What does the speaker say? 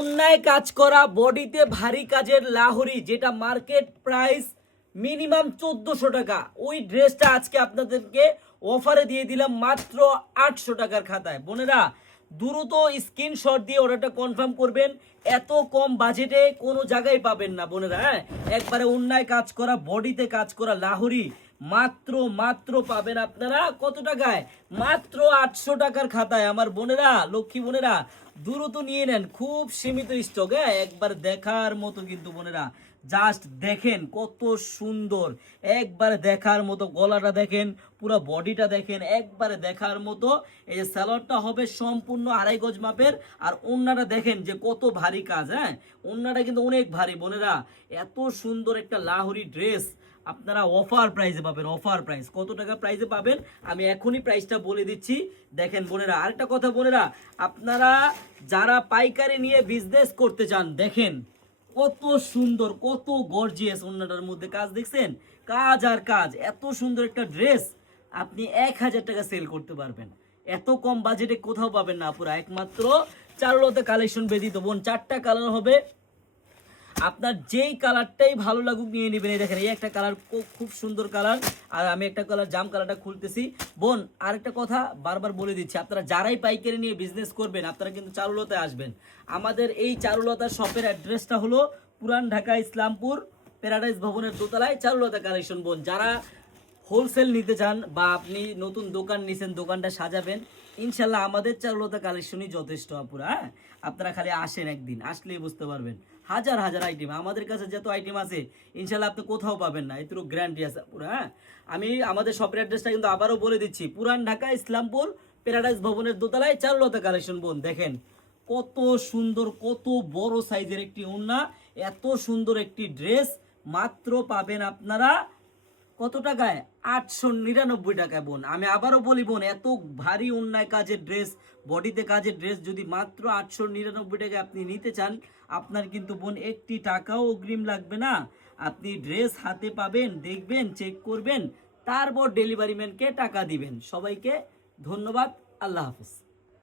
অন্যায় কাজ করা বডিতে ভারী কাজের লাহোরি, যেটা মার্কেট প্রাইস মিনিমাম 1400 টাকা, ওই ড্রেসটা আজকে আপনাদেরকে অফারে দিয়ে দিলাম মাত্র 800 টাকার খাতায়। বোনেরা দ্রুত স্ক্রিনশট দিয়ে অর্ডারটা কনফার্ম করবেন, এত কম বাজেটে কোনো জায়গায় পাবেন না বোনেরা। হ্যাঁ, একবারে অন্যায় কাজ করা বডিতে কাজ করা লাহোরি মাত্র মাত্র পাবেন আপনারা কত টাকায়? মাত্র 800 টাকার খাতায়। আমার বোনেরা, লক্ষ্মী বোনেরা, দ্রুত নিয়ে নেন, খুব সীমিত স্টক। হ্যাঁ, একবার দেখার মতো কিন্তু বোনেরা, জাস্ট দেখেন কত সুন্দর, একবারে দেখার মতো। গলাটা দেখেন, পুরো বডিটা দেখেন, একবারে দেখার মতো। এই যে সালোয়ারটা হবে সম্পূর্ণ 2.5 গজ মাপের, আর ওড়নাটা দেখেন যে কত ভারী কাজ। হ্যাঁ, ওড়নাটা কিন্তু অনেক ভারী বোনেরা। এত সুন্দর একটা লাহোরি ড্রেস আপনারা অফার প্রাইসে পাবেন। অফার প্রাইস কত টাকা প্রাইসে পাবেন আমি এখনই প্রাইসটা বলে দিচ্ছি। দেখেন বোনেরা, আরেকটা কথা বোনেরা, আপনারা যারা পাইকারি নিয়ে বিজনেস করতে চান, দেখেন কত সুন্দর, কত গর্জিয়াস ওড়নাটার মধ্যে কাজ দেখছেন, কাজ আর কাজ। এত সুন্দর একটা ড্রেস আপনি 1000 টাকা সেল করতে পারবেন, এত কম বাজেটে কোথাও পাবেন না পুরো, একমাত্র চারুলতা কালেকশন ব্যতীত। বোন 4টা কালার হবে, আপনার যেই কালারটাই ভালো লাগুক নিয়ে নেবেন। এই দেখেন, এই একটা কালার খুব সুন্দর কালার, আর আমি একটা কালার জাম কালারটা খুলতেছি। বোন আরেকটা কথা বারবার বলে দিচ্ছি, আপনারা যারাই পাইকারি নিয়ে বিজনেস করবেন আপনারা কিন্তু চারুলতায় আসবেন। আমাদের এই চারুলতা শপের অ্যাড্রেসটা হলো পুরান ঢাকা ইসলামপুর প্যারাডাইস ভবনের দোতলায় চারুলতা কালেকশন। বোন যারা হোলসেল নিতে চান বা আপনি নতুন দোকান নিছেন, দোকানটা সাজাবেন, ইনশাল্লাহ আমাদের চারুলতা কালেকশনই যথেষ্ট আপুরা। হ্যাঁ, আপনারা খালি আসেন, একদিন আসলেই বুঝতে পারবেন। হাজার হাজার আইটেম আমাদের কাছে, যত আইটেম আছে ইনশাল্লাহ আপনি কোথাও পাবেন না, এত গ্যারান্টি আছে পুরা। হ্যাঁ, আমি আমাদের শপের অ্যাড্রেসটা কিন্তু আবারও বলে দিচ্ছি, পুরান ঢাকা ইসলামপুর প্যারাডাইস ভবনের দোতলায় চারুলতা কালেকশন। বোন দেখেন কত সুন্দর, কত বড় সাইজের একটি ওড়না, এত সুন্দর একটি ড্রেস মাত্র পাবেন আপনারা কত টাকায়? 899 টাকায়। বোন আমি আবারও বলি বোন, এত ভারী অন্যায় কাজের ড্রেস, বডিতে কাজের ড্রেস যদি মাত্র 899 টাকায় আপনি নিতে চান, আপনার কিন্তু বোন 1 টাকাও অগ্রিম লাগবে না। আপনি ড্রেস হাতে পাবেন, দেখবেন, চেক করবেন, তারপর ডেলিভারি ম্যানকে টাকা দিবেন। সবাইকে ধন্যবাদ, আল্লাহ হাফেজ।